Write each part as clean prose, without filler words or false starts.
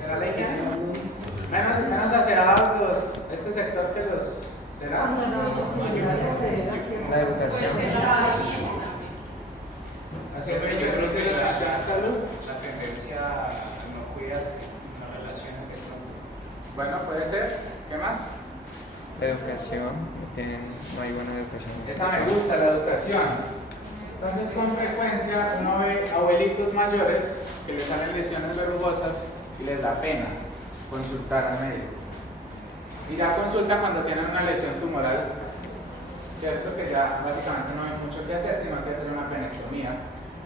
¿Será la higiene? Menos acerados este sector que los... ¿Será? La educación. Haciendo educación y salud. La tendencia a no cuidarse, no relaciona que son. Bueno, puede ser. ¿Qué más? La educación. No hay buena educación. Esa me gusta, la educación. Entonces, con frecuencia uno ve abuelitos mayores que les salen lesiones verrugosas y les da pena consultar al médico. Y ya consulta cuando tienen una lesión tumoral, ¿cierto? Que ya básicamente no hay mucho que hacer, sino que hacer una penectomía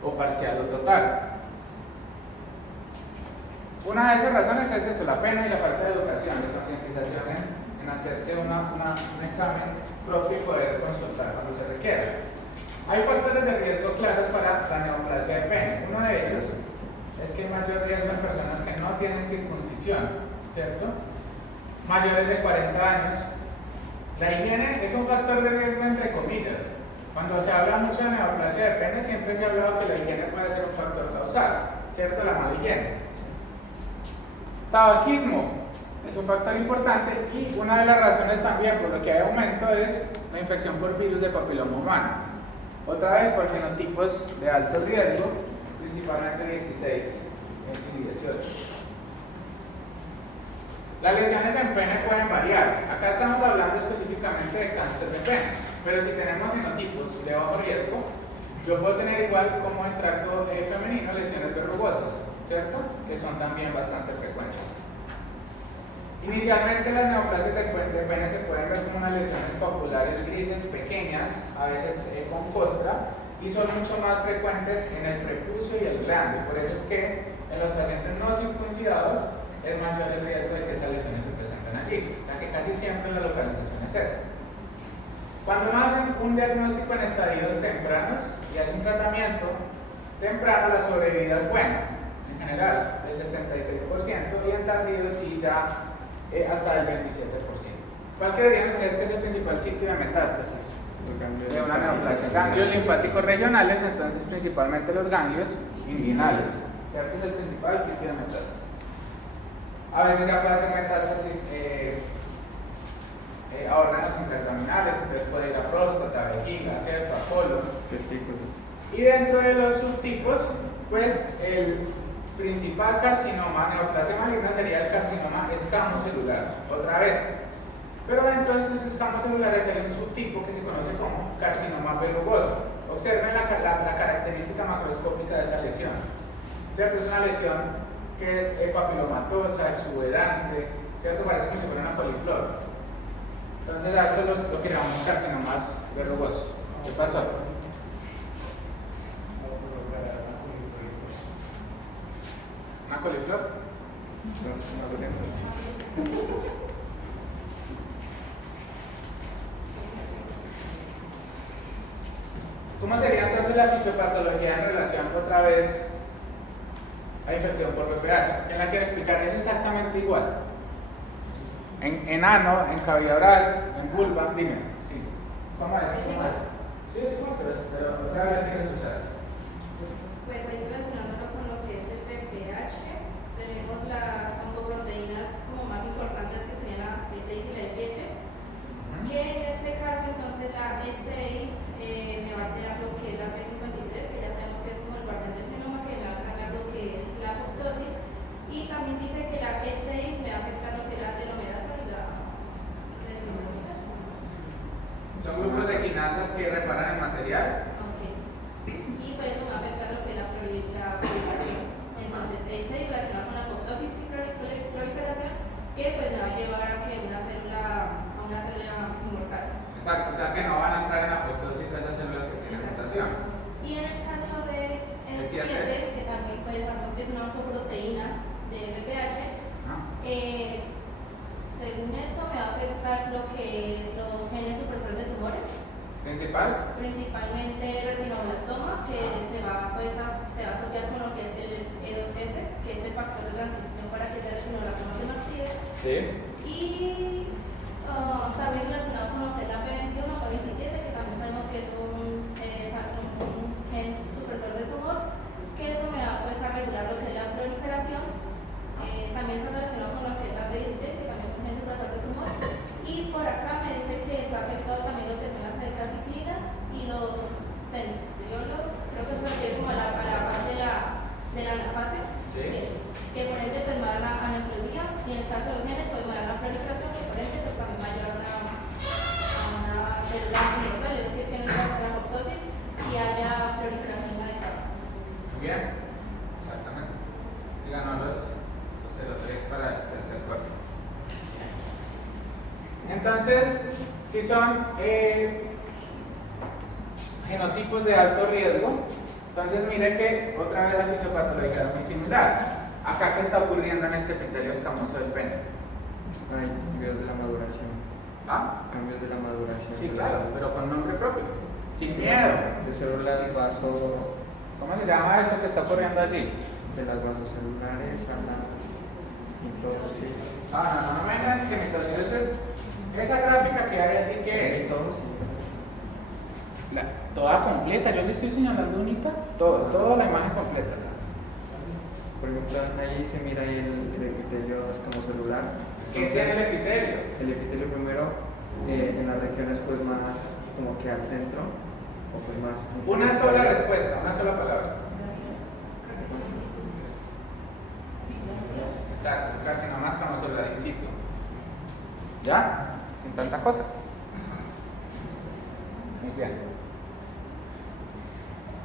o parcial o total. Una de esas razones es eso, la pena y la falta de educación, de concientización en hacerse un examen propio y poder consultar cuando se requiera. Hay factores de riesgo claros para la neoplasia de pene. Uno de ellos es que hay mayor riesgo en personas que no tienen circuncisión, ¿cierto? Mayores de 40 años. La higiene es un factor de riesgo entre comillas. Cuando se habla mucho de neoplasia de pene, siempre se ha hablado que la higiene puede ser un factor causal, ¿cierto? La mala higiene. Tabaquismo es un factor importante y una de las razones también por lo que hay aumento es la infección por virus de papiloma humano. Otra vez por fenotipos de alto riesgo, principalmente 16 y 18. Las lesiones en pene pueden variar. Acá estamos hablando específicamente de cáncer de pene, pero si tenemos fenotipos de bajo riesgo, yo puedo tener igual como en tracto femenino lesiones verrugosas, ¿cierto? Que son también bastante frecuentes. Inicialmente las neoplasias de pene se pueden ver como unas lesiones papulares grises pequeñas, a veces con costra, y son mucho más frecuentes en el prepucio y el glande. Por eso es que en los pacientes no circuncidados es mayor el riesgo de que esas lesiones se presenten allí, ya que casi siempre la localización es esa. Cuando uno hace un diagnóstico en estadios tempranos y hace un tratamiento temprano, la sobrevida es buena, en general, del 66%, y en tardíos sí ya hasta el 27%. ¿Cuál creerían ustedes que es el principal sitio de metástasis de una neoplasia? Ganglios linfáticos regionales, entonces principalmente los ganglios inguinales, ¿cierto? Es el principal sitio de metástasis. A veces ya puede hacer metástasis a órganos intraabdominales, entonces puede ir a próstata, vejiga, ¿cierto? A colon. Y dentro de los subtipos, pues el principal carcinoma, neoplasia maligna, sería el carcinoma escamocelular, otra vez. Pero dentro de estos escamos celulares hay un subtipo que se conoce como carcinoma verrugoso. Observen la característica macroscópica de esa lesión, ¿cierto? Es una lesión que es papilomatosa, exuberante, ¿cierto? Parece como si fuera una coliflor. Entonces a esto lo que llamamos carcinomas verrugosos. ¿Qué pasó? ¿Una coliflor? ¿Cómo sería entonces la fisiopatología en relación otra vez a infección por VPH? ¿Quién la quiere explicar? Es exactamente igual. En ano, en cavidad oral, en vulva, dime. Sí. ¿Cómo es? ¿Cómo es? Sí, es igual, pero otra vez la tienes que escuchar. Pues ahí relacionándolo con lo que es el VPH, tenemos las oncoproteínas como más importantes que serían la E6 y la E7, que en este caso entonces la E6 me va a alterar lo que es la P53, que ya sabemos que es como el guardián del genoma, que me va a cargar lo que es la apoptosis, y también dice que la E6 me va a afectar lo que es la telomerasa y la celulosa. Son grupos de quinasas que reparan el material. Ok. Y pues eso me va a afectar lo que es la proliferación. Entonces, E6 relacionado con la apoptosis y proliferación, que pues me va a llevar a que una célula inmortal. Exacto, o sea que no van a entrar en apoptosis de esas células que tienen mutación. Y en el caso de E7, que también pues sabemos que es una oncoproteína de VPH, según eso me va a afectar lo que los genes supresores de tumores. Principalmente retinoblastoma, que se va a asociar con lo que es el E2F, que es el factor de transcripción para que ese retinoblastoma se active. Sí. Y también relacionado con lo que es la P21 o P27, que también sabemos que es un gen supresor de tumor, que eso me va pues a regular Sí ganó los 0,3 para el tercer cuerpo. Entonces, si son genotipos de alto riesgo, entonces mire que otra vez la fisiopatología es muy similar. Acá, ¿qué está ocurriendo en este epitelio escamoso del pene? Hay cambios de la maduración. ¿Ah? Cambios de la maduración. Sí, claro, pero con nombre propio. Sin miedo. De células vaso. ¿Cómo se llama esto que está ocurriendo allí? De las vasocelulares a las mitosis. No me digan que mitosis. Esa gráfica que hay allí, ¿qué es? Toda completa, yo le estoy señalando unita, toda la imagen completa. Por ejemplo, ahí se mira el epitelio escamocelular. ¿Qué tiene el epitelio? El epitelio primero en las regiones pues más como que al centro o pues más. Una sola respuesta, una sola palabra. Exacto, carcinoma escamocelular in situ. ¿Ya? Sin tanta cosa. Muy bien.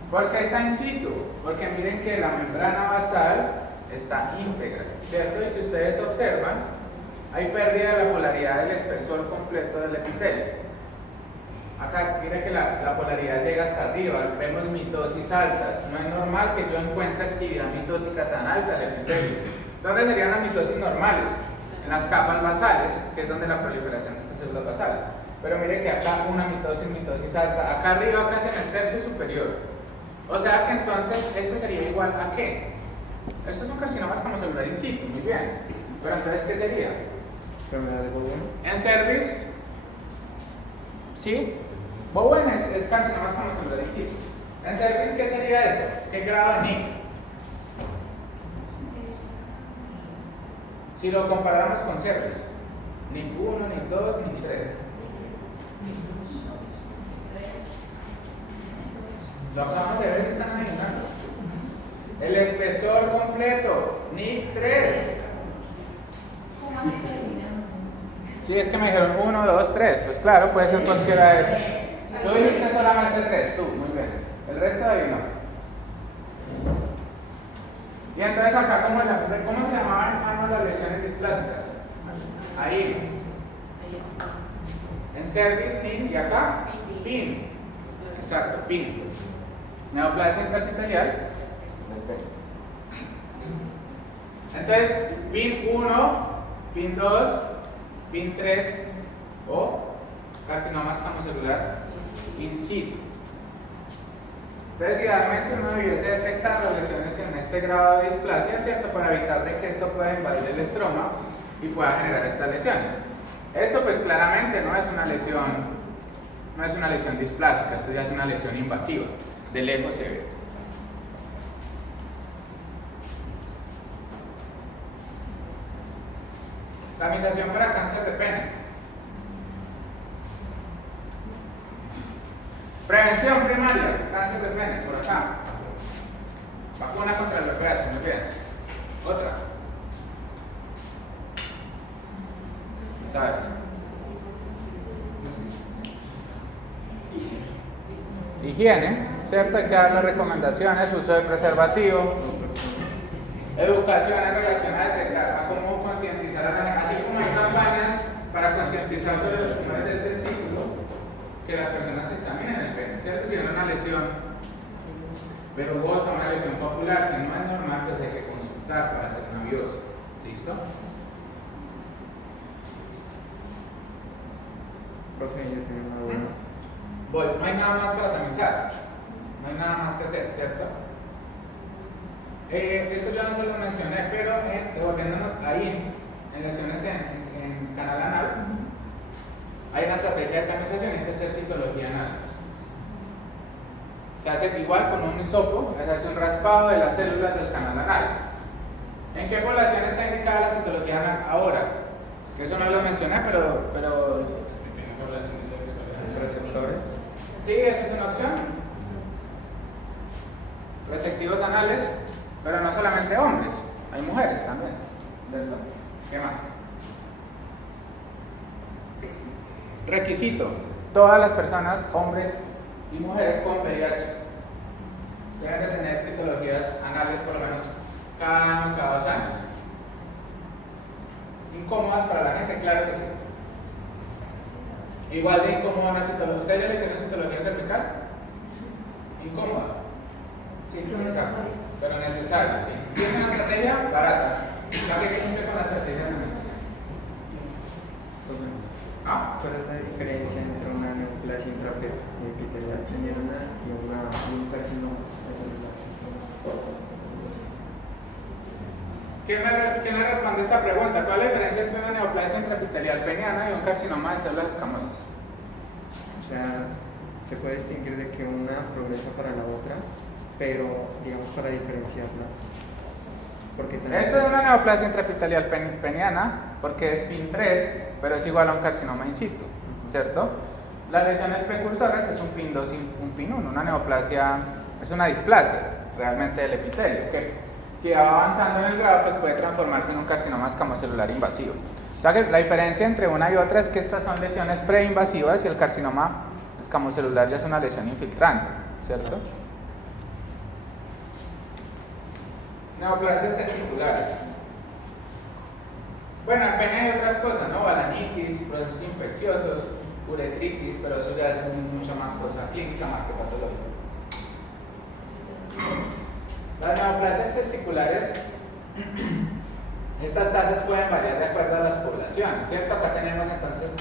¿Por qué está in situ? Porque miren que la membrana basal está íntegra, ¿cierto? Y si ustedes observan, hay pérdida de la polaridad del espesor completo del epitelio. Acá, miren que la polaridad llega hasta arriba, vemos mitosis altas. No es normal que yo encuentre actividad mitótica tan alta del epitelio. ¿Dónde serían las mitosis normales? En las capas basales, que es donde la proliferación de estas células basales. Pero miren que acá una mitosis alta, acá arriba casi en el tercio superior. O sea que entonces esto sería igual a ¿qué? Esto es un carcinoma escamocelular in situ, muy bien. Pero entonces, ¿qué sería? Enfermedad de Bowen. En cervix, ¿sí? Bowen es carcinoma escamocelular in situ. En cervix, ¿qué sería eso? ¿Qué grado de NIC? Si lo comparáramos con cervix, NIC 1, NIC 2, NIC 3. Lo acabamos de ver, están adivinando. El espesor completo, NIC 3. Sí, es que me dijeron 1, 2, 3. Pues claro, puede ser cualquiera de esos. Tú dijiste solamente 3, tú, muy bien. El resto adivinó. Y entonces acá, ¿cómo se llamaban las lesiones displásicas? Ahí. En cervix, NIC, y acá, PIN. Exacto, PIN. Neoplasia intraepitelial. Entonces, PIN 1, PIN 2, PIN 3 o carcinoma escamocelular in situ. Entonces, idealmente uno debiese detectar las lesiones en este grado de displasia, ¿cierto? Para evitar de que esto pueda invadir el estroma y pueda generar estas lesiones. Esto pues claramente no es una lesión displásica, esto ya es una lesión invasiva. De lejos se ve. Tamización para cáncer de pene. Prevención primaria, cáncer de pene, por acá. Vacuna contra el VPH, muy bien. Otra. ¿Sabes? Higiene, ¿cierto? Hay que dar las recomendaciones, uso de preservativo, educación en relación a detectar, a cómo concientizar a la gente, así como hay campañas para concientizar sobre los tumores del testículo, que las personas se examinen el pene, ¿cierto? Si es una lesión verrugosa, una lesión popular, que no es normal, pues hay que consultar para hacer una biopsia, ¿listo? Profe, yo tengo una duda. Voy, no hay nada más para tamizar, no hay nada más que hacer, ¿cierto? Esto ya no se lo mencioné, pero devolviéndonos ahí, en lesiones en canal anal, hay una estrategia de tamización y es hacer citología anal. Se hace igual con un hisopo, se hace un raspado de las células del canal anal. ¿En qué población está indicada la citología anal ahora? Que eso no lo mencioné, pero Receptores. sí, esa es una opción. Resectivos anales, pero no solamente hombres, hay mujeres también, ¿cierto? ¿Qué más? Requisito: todas las personas, hombres y mujeres con VIH, deben de tener citologías anales por lo menos cada año, cada 2 años. ¿Incómodas para la gente? Claro que sí. Igual de incómoda una citología. ¿Ustedes ya le hicieron citología cervical? ¿Incómoda? Sí, pero necesario, sí. ¿Y es una estrategia? Barata. ¿Sabe qué cumple con la estrategia de negocio? ¿Cuál es la diferencia entre una neoplasia intraepitelial peniana y un carcinoma celular? ¿Quién me responde esta pregunta? ¿Cuál es la diferencia entre una neoplasia intraepitelial peniana y un carcinoma de células escamosas? O sea, se puede distinguir de que una progresa para la otra, pero digamos para diferenciarla. Porque Esto es una neoplasia intraepitelial peniana porque es PIN3, pero es igual a un carcinoma in situ, ¿cierto? Las lesiones precursoras es un PIN2 y un PIN1. Una neoplasia es una displasia realmente del epitelio, que si va avanzando en el grado, pues puede transformarse en un carcinoma escamocelular invasivo. O sea que la diferencia entre una y otra es que estas son lesiones preinvasivas y el carcinoma escamocelular ya es una lesión infiltrante, ¿cierto? Neoplasias testiculares. Bueno, en pene hay otras cosas, ¿no? Balanitis, procesos infecciosos, uretritis, pero eso ya es mucha más cosa clínica más que patológica. Las neoplasias testiculares, estas tasas pueden variar de acuerdo a las poblaciones, ¿cierto? Acá tenemos entonces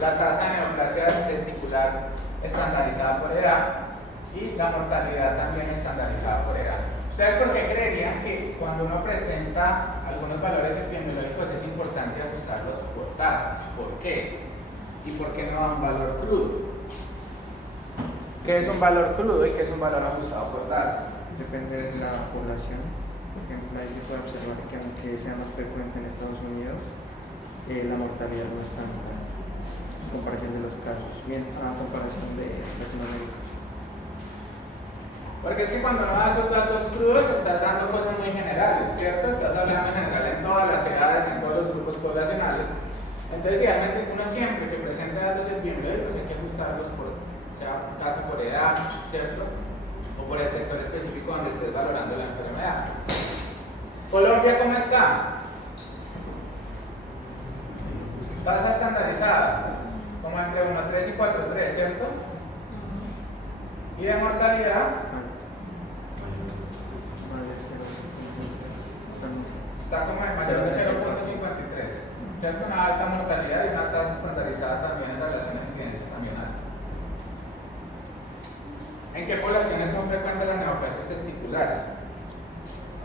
la tasa de neoplasia testicular estandarizada por edad y la mortalidad también estandarizada por edad. ¿Ustedes por qué creerían que cuando uno presenta algunos valores epidemiológicos es importante ajustarlos por tasas? ¿Por qué? ¿Y por qué no a un valor crudo? ¿Qué es un valor crudo y qué es un valor ajustado por tasa? Depende de la población. Por ejemplo, ahí se puede observar que aunque sea más frecuente en Estados Unidos, la mortalidad no es tanta en comparación de los casos, bien a comparación de Latinoamérica. Porque es que cuando no das esos datos crudos estás dando cosas muy generales, ¿cierto? Estás hablando en general en todas las edades, en todos los grupos poblacionales. Entonces, idealmente, uno siempre que presente datos epidemiológicos hay que ajustarlos por, sea tasa por edad, ¿cierto? O por el sector específico donde estés valorando la enfermedad. Colombia, ¿cómo está? Tasa estandarizada, como entre 1,3 y 4,3, ¿cierto? Y de mortalidad, está como en mayor de 0,53, ¿cierto? Una alta mortalidad y una tasa estandarizada también en relación a incidencia también alta. ¿En qué poblaciones son frecuentes las neoplasias testiculares?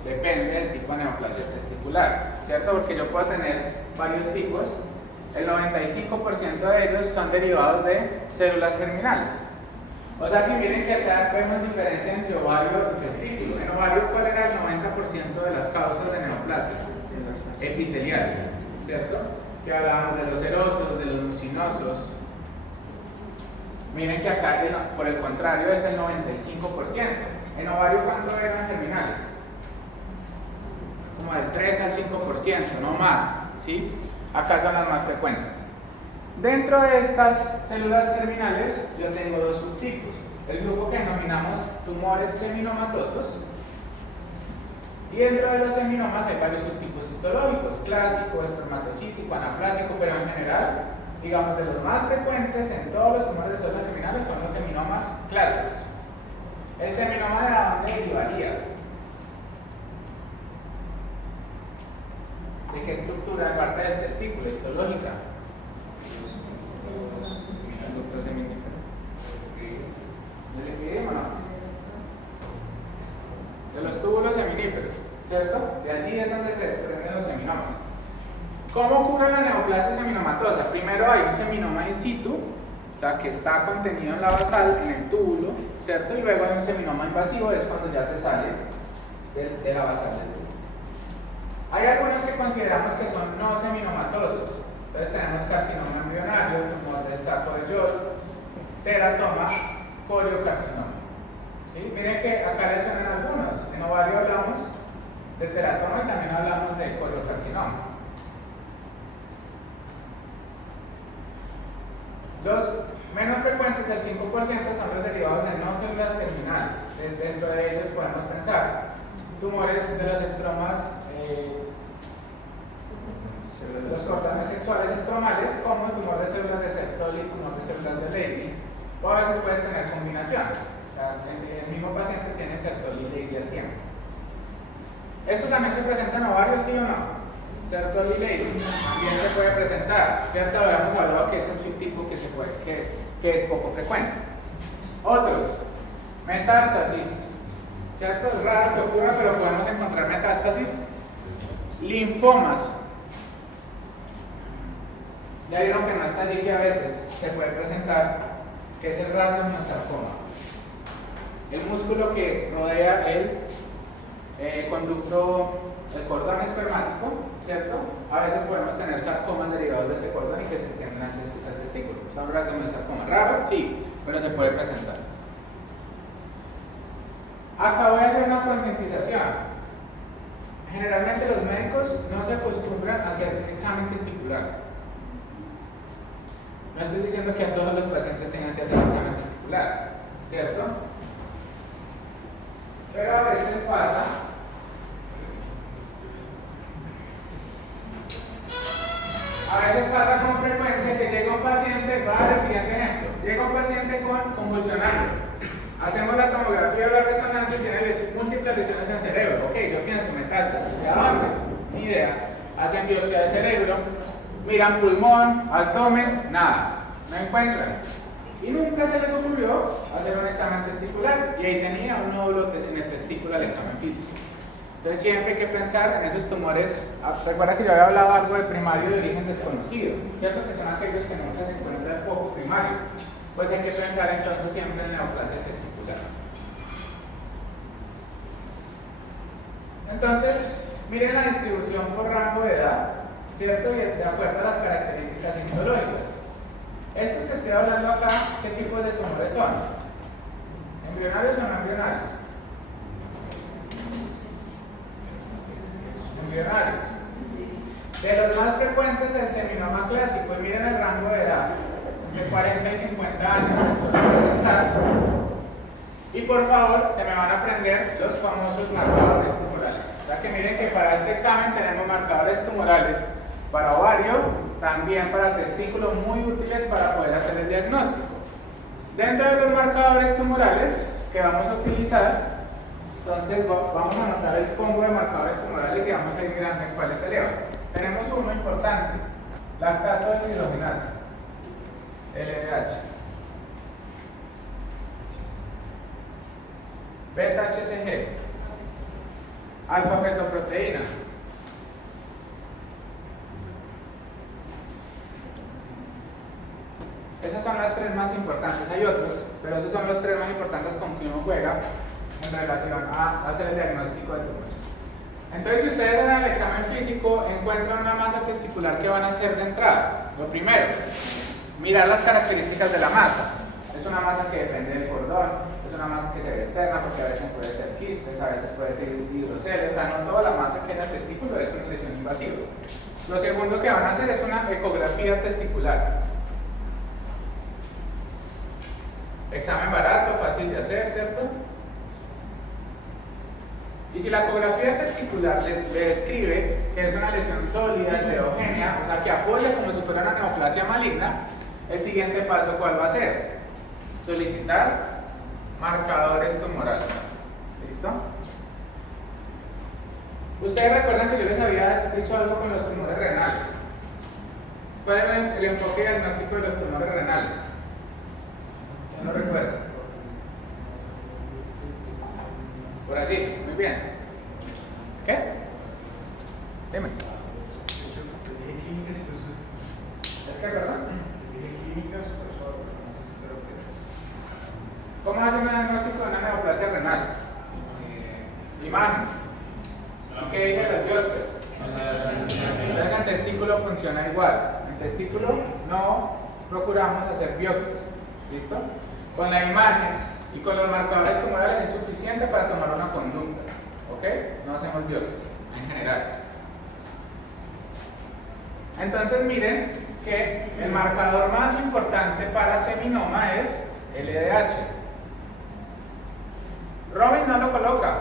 Depende del tipo de neoplasia testicular, ¿cierto? Porque yo puedo tener varios tipos. El 95% de ellos son derivados de células germinales. O sea que miren que acá vemos diferencia entre ovario y testículo. En ovario, ¿cuál era el 90% de las causas de neoplasias? Epiteliales, ¿cierto? Que hablábamos de los serosos, de los mucinosos. Miren que acá, por el contrario, es el 95%. En ovario, ¿cuánto eran germinales? Como del 3 al 5%, no más, ¿sí? Acá son las más frecuentes. Dentro de estas células germinales, yo tengo dos subtipos. El grupo que denominamos tumores seminomatosos. Y dentro de los seminomas hay varios subtipos histológicos: clásico, espermatocítico, anaplásico, pero en general, digamos, de los más frecuentes en todos los tumores de células germinales son los seminomas clásicos. ¿El seminoma de dónde derivaría? ¿De qué estructura? De parte del testículo, histológica. ¿Del epidema? De los túbulos seminíferos, ¿cierto? De allí es donde se desprenden los seminomas. ¿Cómo ocurre la neoplasia seminomatosa? Primero hay un seminoma in situ, o sea, que está contenido en la basal, en el túbulo, ¿cierto? Y luego hay un seminoma invasivo, es cuando ya se sale de la basal del túbulo. Hay algunos que consideramos que son no seminomatosos. Entonces tenemos carcinoma embrionario, tumor del saco de Yod, teratoma, coriocarcinoma. ¿Sí? Miren que acá les suenan algunos. En ovario hablamos de teratoma y también hablamos de coriocarcinoma. Los menos frecuentes, el 5%, son los derivados de no células germinales. Dentro de ellos podemos pensar tumores de los estromas, de los cordones sexuales estromales, como tumor de células de Sertoli y tumor de células de Leydig, o a veces puedes tener combinación. O sea, el mismo paciente tiene Sertoli y Leydig al tiempo. ¿Esto también se presenta en ovarios, sí o no? Sertoli y Leydig también se puede presentar, ¿cierto? Habíamos hablado que es un subtipo que es poco frecuente. Otros, metástasis, ¿cierto? Es raro que ocurra, pero podemos encontrar metástasis. Linfomas. Ya vieron que no está allí, que a veces se puede presentar, que es el radiomiosarcoma. El músculo que rodea el conducto, el cordón espermático, ¿cierto? A veces podemos tener sarcomas derivados de ese cordón y que se extienden al testículo. ¿Es un radiomiosarcoma raro? Sí, pero se puede presentar. Acá voy a hacer una concientización. Generalmente los médicos no se acostumbran a hacer examen testicular. No estoy diciendo que a todos los pacientes tengan que hacer examen testicular, ¿cierto? Pero a veces pasa con frecuencia que llega un paciente, va a dar el siguiente ejemplo, llega un paciente convulsionando, hacemos la tomografía o la resonancia y tiene múltiples lesiones en cerebro. Ok, yo pienso metástasis, ¿de dónde? Ni idea. Hacen biopsia de cerebro, miran pulmón, abdomen, nada, no encuentran. Y nunca se les ocurrió hacer un examen testicular, y ahí tenía un nódulo en el testículo al examen físico. Entonces siempre hay que pensar en esos tumores. Recuerda que yo había hablado algo de primario de origen desconocido, ¿cierto? Que son aquellos que nunca se encuentra el foco primario. Pues hay que pensar entonces siempre en neoplasia testicular. Entonces, miren la distribución por rango de edad, ¿cierto? Y de acuerdo a las características histológicas. Estos que estoy hablando acá, ¿qué tipo de tumores son? ¿Embrionarios o no embrionarios? Embrionarios. De los más frecuentes, el seminoma clásico, y miren el rango de edad, entre 40 y 50 años se suele presentar. Y por favor, se me van a aprender los famosos marcadores tumorales. Ya que miren que para este examen tenemos marcadores tumorales para ovario, también para testículo, muy útiles para poder hacer el diagnóstico. Dentro de los marcadores tumorales que vamos a utilizar, entonces vamos a anotar el combo de marcadores tumorales y vamos a ir mirando en cuáles se elevan. Tenemos uno importante, lactato deshidrogenasa, LDH, beta-HCG, alfa-fetoproteína, esas son las tres más importantes. Hay otros, pero esos son los tres más importantes con que uno juega en relación a hacer el diagnóstico de tumores. Entonces, si ustedes en el examen físico encuentran una masa testicular, ¿qué van a hacer de entrada? Lo primero, mirar las características de la masa. Es una masa que depende del cordón, es una masa que se ve externa, porque a veces puede ser quistes, a veces puede ser hidrocele, o sea, no toda la masa que hay en el testículo es una lesión invasiva. Lo segundo que van a hacer es una ecografía testicular. Examen barato, fácil de hacer, ¿cierto? Y si la ecografía testicular le describe que es una lesión sólida, heterogénea, o sea, que apoya como si fuera una neoplasia maligna, el siguiente paso, ¿cuál va a ser? Solicitar marcadores tumorales. ¿Listo? Ustedes recuerdan que yo les había dicho algo con los tumores renales. ¿Cuál es el enfoque diagnóstico de los tumores renales? ¿Quién lo recuerda? Por allí, muy bien. ¿Qué? Dime. ¿Es que, perdón? ¿Cómo hacen un diagnóstico de una neoplasia renal? Imagen. ¿Y qué dije de las biopsias? Entonces el testículo funciona igual. En el testículo no procuramos hacer biopsias. ¿Listo? Con la imagen y con los marcadores tumorales es suficiente para tomar una conducta. ¿Ok? No hacemos biopsias en general. Entonces miren que el marcador más importante para seminoma es LDH. Robin no lo coloca.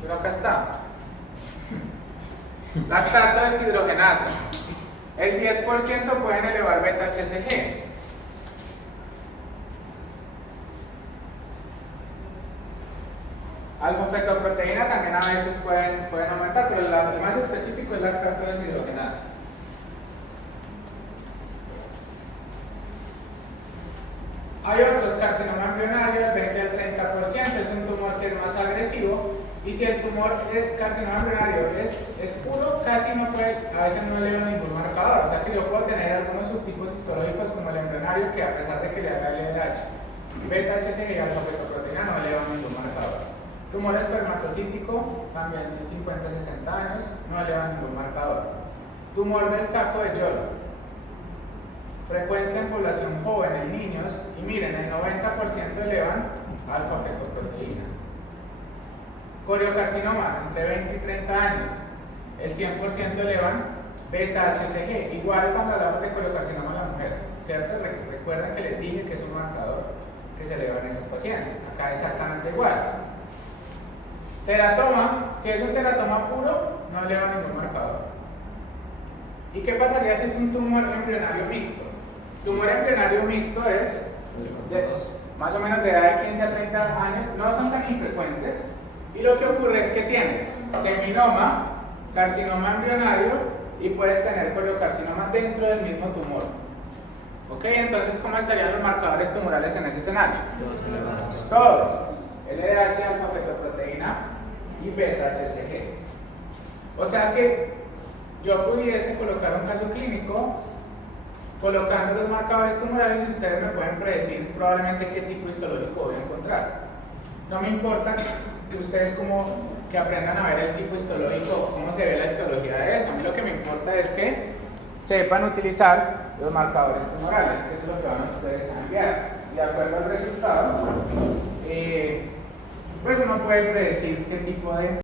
Pero acá está. Lactato deshidrogenasa. El 10% pueden elevar beta-HCG. Alfa-fetoproteína también a veces pueden aumentar, pero el más específico es lactato deshidrogenasa. Hay otros, carcinoma embrionario, el 20 al 30%, es un tumor que es más agresivo. Y si el tumor carcinoma embrionario es puro, casi no puede, a veces no eleva ningún marcador. O sea que yo puedo tener algunos subtipos histológicos como el embrionario que a pesar de que le haga LDH, beta-HCG y alfa-fetoproteína no elevan ningún marcador. Tumor espermatocítico, también de 50-60 años, no eleva ningún marcador. Tumor del saco de Yolo, frecuente en población joven, en niños, y miren, el 90% elevan alfa-fetoproteína. Coriocarcinoma, entre 20 y 30 años, el 100% elevan beta-HCG, igual cuando hablamos de coriocarcinoma en la mujer, ¿cierto? Recuerden que les dije que es un marcador que se eleva en esos pacientes, acá exactamente igual. Teratoma, si es un teratoma puro, no eleva ningún marcador. ¿Y qué pasaría si es un tumor embrionario mixto? Tumor embrionario mixto es más o menos de edad de 15 a 30 años, no son tan infrecuentes. Y lo que ocurre es que tienes seminoma, carcinoma embrionario y puedes tener coriocarcinoma dentro del mismo tumor. ¿Ok? Entonces, ¿cómo estarían los marcadores tumorales en ese escenario? Todos. LDH, alfa-fetoproteína y beta-HCG. O sea que yo pudiese colocar un caso clínico colocando los marcadores tumorales y ustedes me pueden predecir probablemente qué tipo histológico voy a encontrar. No me importa que ustedes como que aprendan a ver el tipo histológico, cómo se ve la histología de eso. A mí lo que me importa es que sepan utilizar los marcadores tumorales, que eso es lo que van a ustedes a enviar. De acuerdo al resultado, pues uno puede predecir qué tipo de